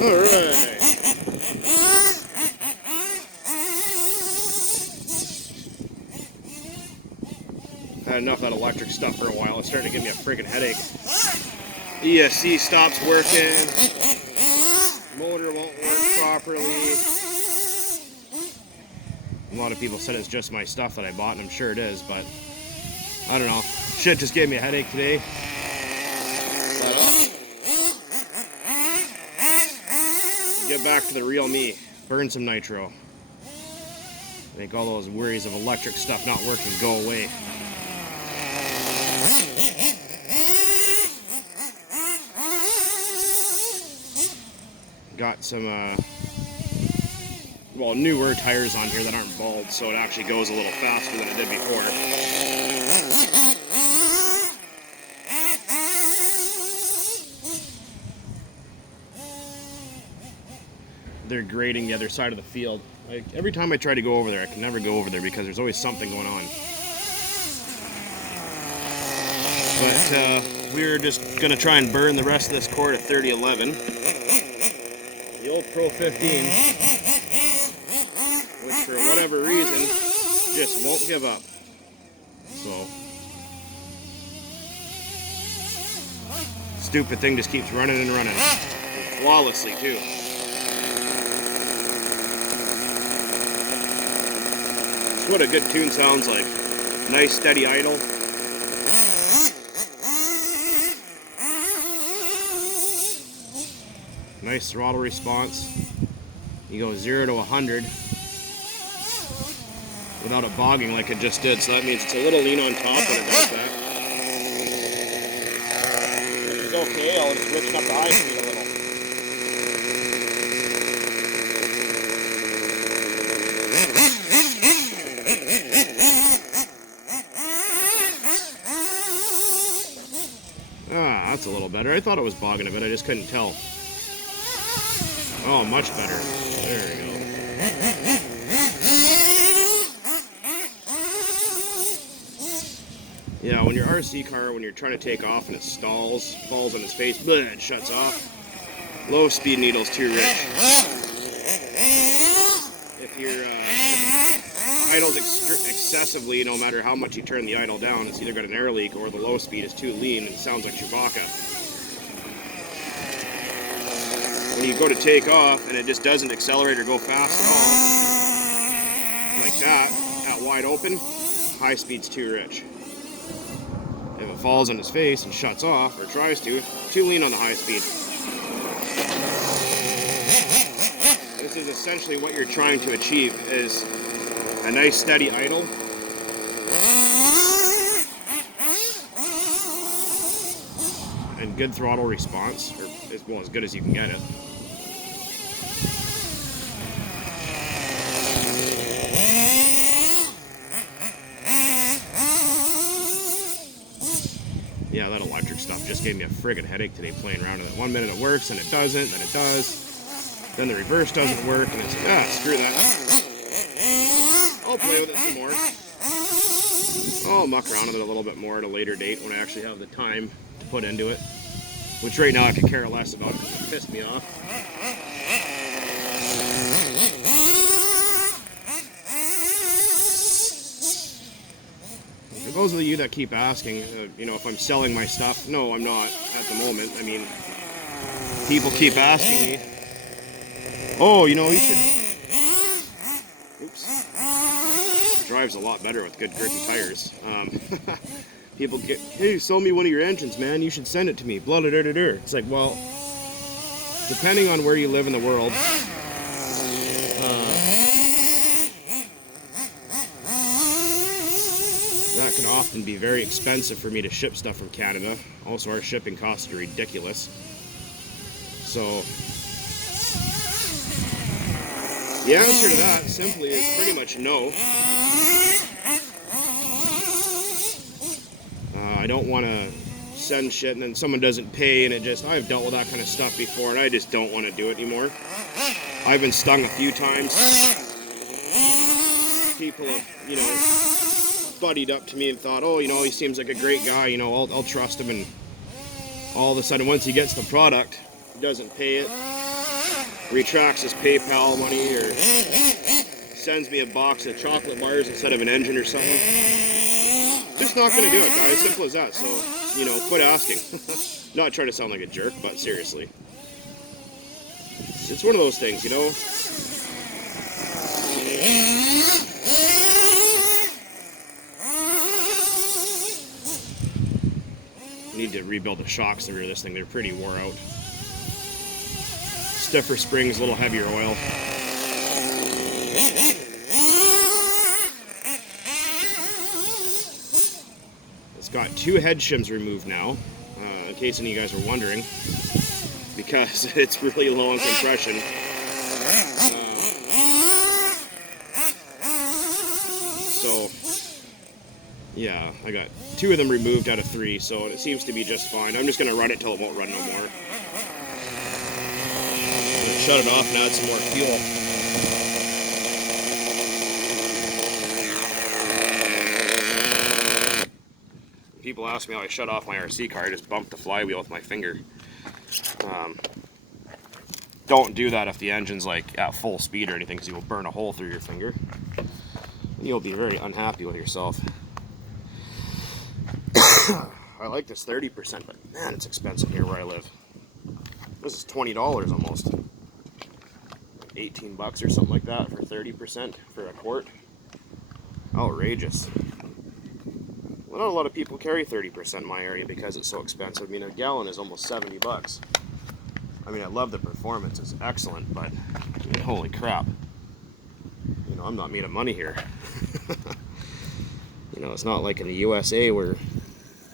Alright. I had enough of that electric stuff for a while. It's starting to give me a freaking headache. ESC stops working. Motor won't work properly. A lot of people said it's just my stuff that I bought, and I'm sure it is, but I don't know. Shit just gave me a headache today. Get back to the real me. Burn some nitro. Make all those worries of electric stuff not working go away. Got some well, newer tires on here that aren't bald, so it actually goes a little faster than it did before. They're grading the other side of the field. Like, every time I try to go over there, I can never go over there because there's always something going on. But we're just going to try and burn the rest of this cord at 3011. The old Pro 15, which for whatever reason just won't give up. So, stupid thing just keeps running and running. Flawlessly too. That's what a good tune sounds like. Nice steady idle. Nice throttle response. You go 0 to 100 without it bogging like it just did, so that means it's a little lean on top when it does that. It's okay, I'll just switch up the high speed a little. Ah, that's a little better. I thought it was bogging a bit, I just couldn't tell. Oh, much better. There we go. Yeah, when your RC car, when you're trying to take off and it stalls, falls on its face, bleh, it shuts off. Low speed needle's too rich. If your idle's excessively, no matter how much you turn the idle down, it's either got an air leak or the low speed is too lean and it sounds like Chewbacca. When you go to take off and it just doesn't accelerate or go fast at all, like that, at wide open, high speed's too rich. If it falls on its face and shuts off, or tries to, too lean on the high speed. This is essentially what you're trying to achieve, is a nice steady idle. And good throttle response, or as good as you can get it. Yeah, that electric stuff just gave me a friggin' headache today playing around with it. 1 minute it works, and it doesn't, then it does. Then the reverse doesn't work, and it's like, screw that. I'll play with it some more. I'll muck around with it a little bit more at a later date when I actually have the time to put into it. Which right now I could care less about because it pissed me off. For those of you that keep asking, you know, if I'm selling my stuff, no, I'm not at the moment. I mean, people keep asking me, oh, you know, you should... Oops. It drives a lot better with good grippy tires. People get, hey, sell me one of your engines, man. You should send it to me. Blah, blah, blah, blah, blah. It's like, well, depending on where you live in the world, that can often be very expensive for me to ship stuff from Canada. Also, our shipping costs are ridiculous. So, the answer to that simply is pretty much no. I don't want to send shit and then someone doesn't pay and it just, I've dealt with that kind of stuff before and I just don't want to do it anymore. I've been stung a few times. People have, you know, buddied up to me and thought, oh, you know, he seems like a great guy, you know, I'll trust him, and all of a sudden once he gets the product, he doesn't pay it. retracts his PayPal money or sends me a box of chocolate bars instead of an engine or something. Just not going to do it, guys. Simple as that. So, you know, quit asking. Not trying to sound like a jerk, but seriously. It's one of those things, you know. Need to rebuild the shocks in the rear of this thing. They're pretty wore out. Stiffer springs, a little heavier oil. It's got 2 head shims removed now, in case any of you guys are wondering, because it's really low on compression. So, yeah, I got 2 of them removed out of 3, so it seems to be just fine. I'm just going to run it till it won't run no more. Shut it off and add some more fuel. People ask me how I shut off my RC car. I just bump the flywheel with my finger. Don't do that if the engine's like at full speed or anything, because you will burn a hole through your finger. And you'll be very unhappy with yourself. I like this 30%, but man, it's expensive here where I live. This is $20 almost. 18 bucks or something like that for 30% for a quart. Outrageous. Well, not a lot of people carry 30% in my area because it's so expensive. I mean, a gallon is almost 70 bucks. I mean, I love the performance, it's excellent, but I mean, holy crap. You know, I'm not made of money here. You know, it's not like in the USA where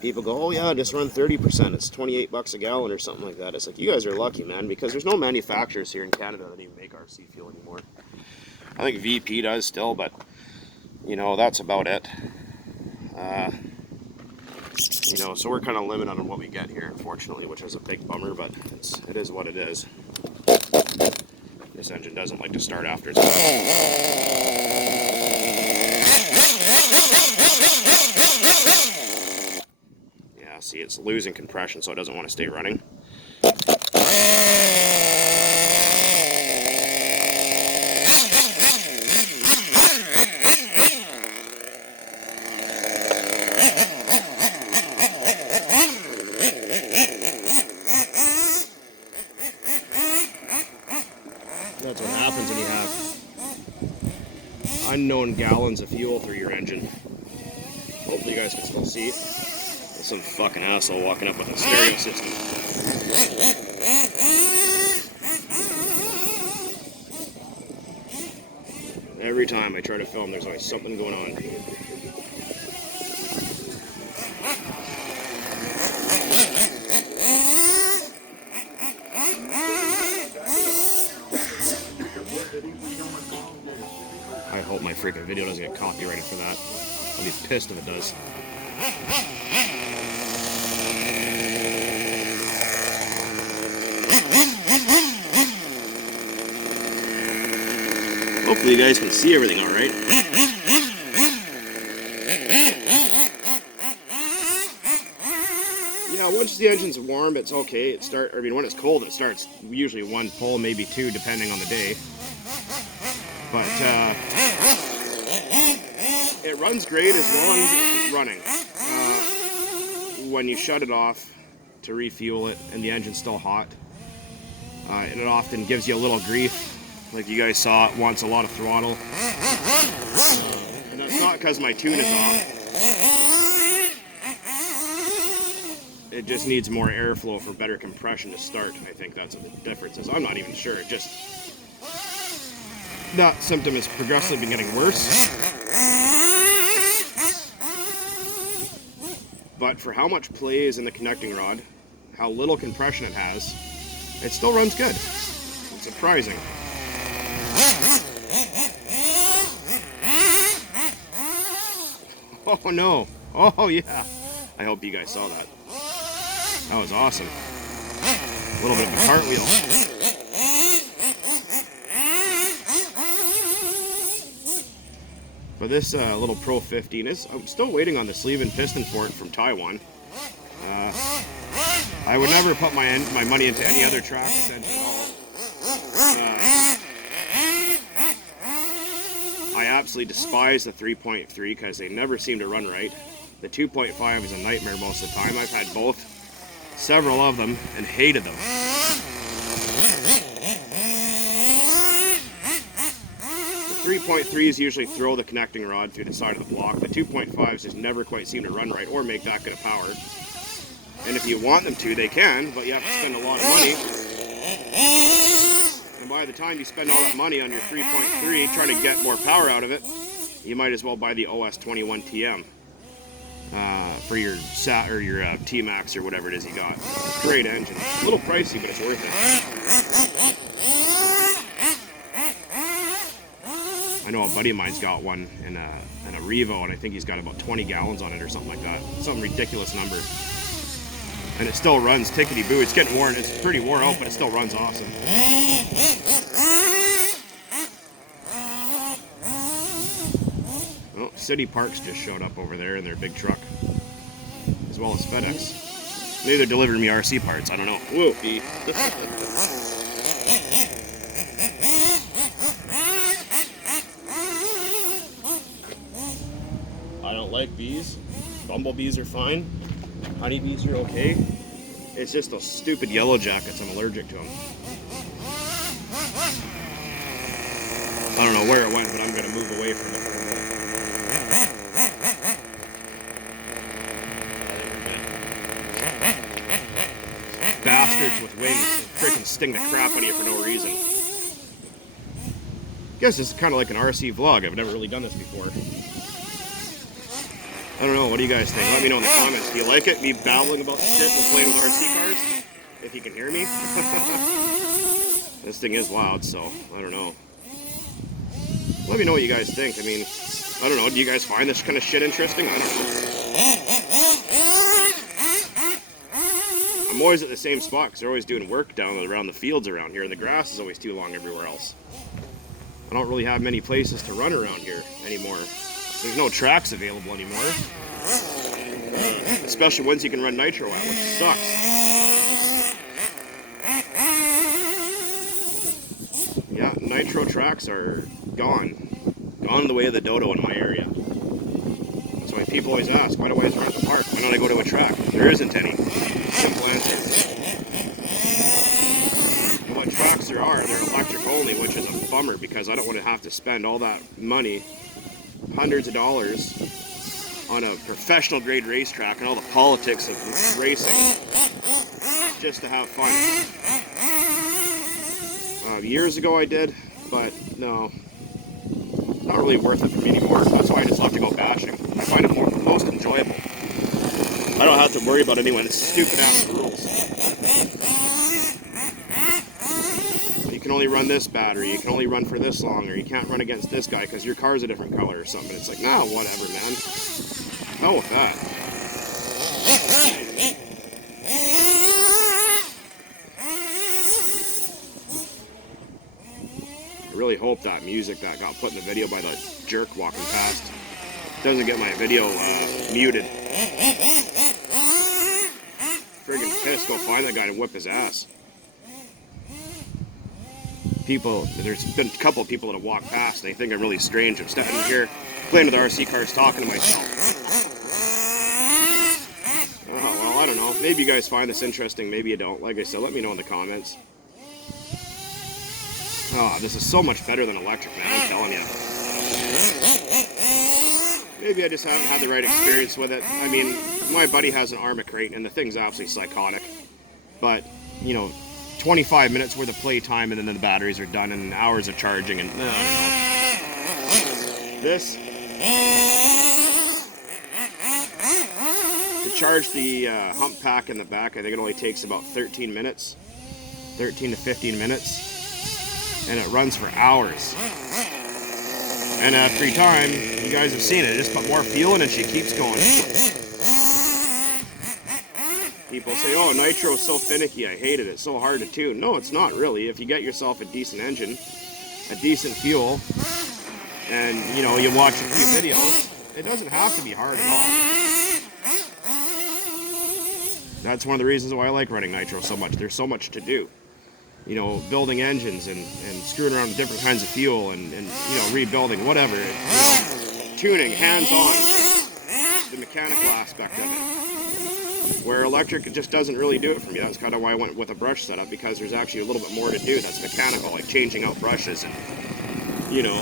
people go, oh yeah, just run 30%, it's 28 bucks a gallon or something like that. It's like, you guys are lucky, man, because there's no manufacturers here in Canada that even make RC fuel anymore. I think VP does still, but, you know, that's about it. You know, so we're kind of limited on what we get here, unfortunately, which is a big bummer, but it is what it is. This engine doesn't like to start after it's yeah, see, it's losing compression, so it doesn't want to stay running. That's what happens when you have unknown gallons of fuel through your engine. Hopefully you guys can still see. There's some fucking asshole walking up with a stereo system. Every time I try to film, there's always something going on. I hope my freaking video doesn't get copyrighted for that. I'll be pissed if it does. Hopefully you guys can see everything all right. Yeah, once the engine's warm, it's okay. When it's cold, it starts usually 1 pull, maybe 2, depending on the day. But it runs great as long as it's running. When you shut it off to refuel it and the engine's still hot, and it often gives you a little grief. Like you guys saw, it wants a lot of throttle. And that's not because my tune is off. It just needs more airflow for better compression to start. I think that's what the difference is. I'm not even sure. It just... that symptom has progressively been getting worse. But for how much play is in the connecting rod, how little compression it has, it still runs good. It's surprising. Oh no. Oh yeah. I hope you guys saw that. That was awesome. A little bit of a cartwheel. But this little Pro 15 I'm still waiting on the sleeve and piston for it from Taiwan. I would never put my money into any other track engine at all. I absolutely despise the 3.3 because they never seem to run right. The 2.5 is a nightmare most of the time. I've had both, several of them, and hated them. The 3.3s usually throw the connecting rod through the side of the block. The 2.5s just never quite seem to run right or make that good of power. And if you want them to, they can, but you have to spend a lot of money. And by the time you spend all that money on your 3.3 trying to get more power out of it, you might as well buy the OS21 TM for your T-Max or whatever it is you got. Great engine. A little pricey, but it's worth it. I know a buddy of mine's got one in a Revo, and I think he's got about 20 gallons on it or something like that. Some ridiculous number. And it still runs tickety-boo. It's getting worn. It's pretty worn out, but it still runs awesome. Oh, City Parks just showed up over there in their big truck, as well as FedEx. Maybe they're delivering me RC parts. I don't know. Whoa. I don't like bees. Bumblebees are fine. Honeybees are okay. It's just those stupid yellow jackets. I'm allergic to them. I don't know where it went, but I'm going to move away from it. Bastards with wings freaking sting the crap out of you for no reason. I guess this is kind of like an RC vlog. I've never really done this before. I don't know, what do you guys think? Let me know in the comments. Do you like it, me babbling about shit and playing with RC cars? If you can hear me. This thing is loud, so I don't know. Let me know what you guys think. I mean, I don't know, do you guys find this kind of shit interesting? I don't know. I'm always at the same spot because they're always doing work down around the fields around here, and the grass is always too long everywhere else. I don't really have many places to run around here anymore. There's no tracks available anymore. Especially ones you can run Nitro at, which sucks. Yeah, Nitro tracks are gone. Gone the way of the dodo in my area. That's why people always ask, why do I always run at the park? Why don't I go to a track? There isn't any. Simple answer. And what tracks there are, they're electric only, which is a bummer because I don't want to have to spend all that money, hundreds of dollars, on a professional grade racetrack and all the politics of racing just to have fun. Years ago I did, but no, not really worth it for me anymore. That's why I just love to go bashing. I find it most enjoyable. I don't have to worry about anyone's stupid ass rules. You can only run this battery, you can only run for this long, or you can't run against this guy because your car's a different color or something. It's like, nah, whatever, man. Hell with that. I really hope that music that got put in the video by the jerk walking past doesn't get my video muted. Friggin' pissed, go find that guy and whip his ass. There's been a couple of people that have walked past and they think I'm really strange. I'm standing here playing with RC cars talking to myself. Oh, well, I don't know. Maybe you guys find this interesting, maybe you don't. Like I said, let me know in the comments. Oh, this is so much better than electric, man, I'm telling you. Maybe I just haven't had the right experience with it. I mean, my buddy has an Arma crate and the thing's absolutely psychotic. But, you know, 25 minutes worth of play time and then the batteries are done and hours of charging and I don't know. This, to charge the hump pack in the back, I think it only takes about 13 minutes, 13 to 15 minutes, and it runs for hours. And after time, you guys have seen it, just put more fuel in and she keeps going. People say, oh, Nitro's so finicky, I hate it, it's so hard to tune. No, it's not really. If you get yourself a decent engine, a decent fuel, and, you know, you watch a few videos, it doesn't have to be hard at all. That's one of the reasons why I like running Nitro so much. There's so much to do. you know, building engines and screwing around with different kinds of fuel and you know, rebuilding, whatever. You know, tuning, hands-on, the mechanical aspect of it. Where electric, it just doesn't really do it for me. That's kind of why I went with a brush setup, because there's actually a little bit more to do that's mechanical, like changing out brushes and, you know,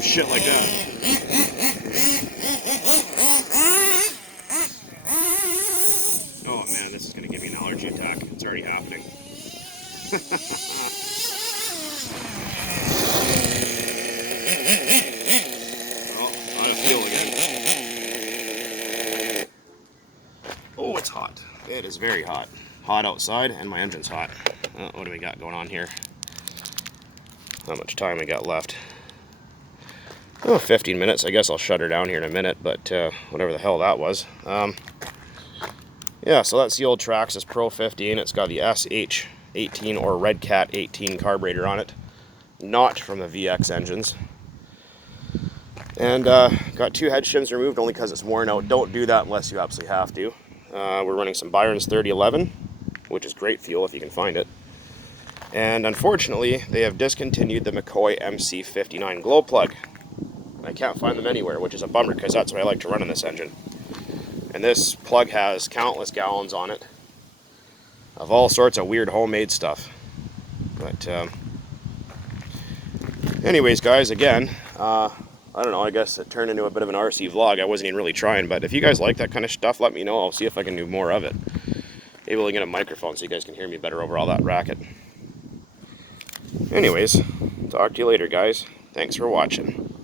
shit like that. Oh man, this is going to give me an allergy attack. It's already happening. Oh, out of fuel again. Oh, it's hot. It is very hot. Hot outside, and my engine's hot. What do we got going on here? How much time we got left? Oh, 15 minutes. I guess I'll shut her down here in a minute, but whatever the hell that was. Yeah, so that's the old Traxxas Pro 15. It's got the SH18 or Red Cat 18 carburetor on it. Not from the VX engines. And got 2 head shims removed only because it's worn out. Don't do that unless you absolutely have to. We're running some Byron's 3011, which is great fuel if you can find it. And unfortunately, they have discontinued the McCoy MC59 glow plug. I can't find them anywhere, which is a bummer because that's what I like to run in this engine. And this plug has countless gallons on it of all sorts of weird homemade stuff. But anyways, guys, again, I don't know, I guess it turned into a bit of an RC vlog. I wasn't even really trying, but if you guys like that kind of stuff, let me know. I'll see if I can do more of it. Maybe we'll get a microphone so you guys can hear me better over all that racket. Anyways, talk to you later, guys. Thanks for watching.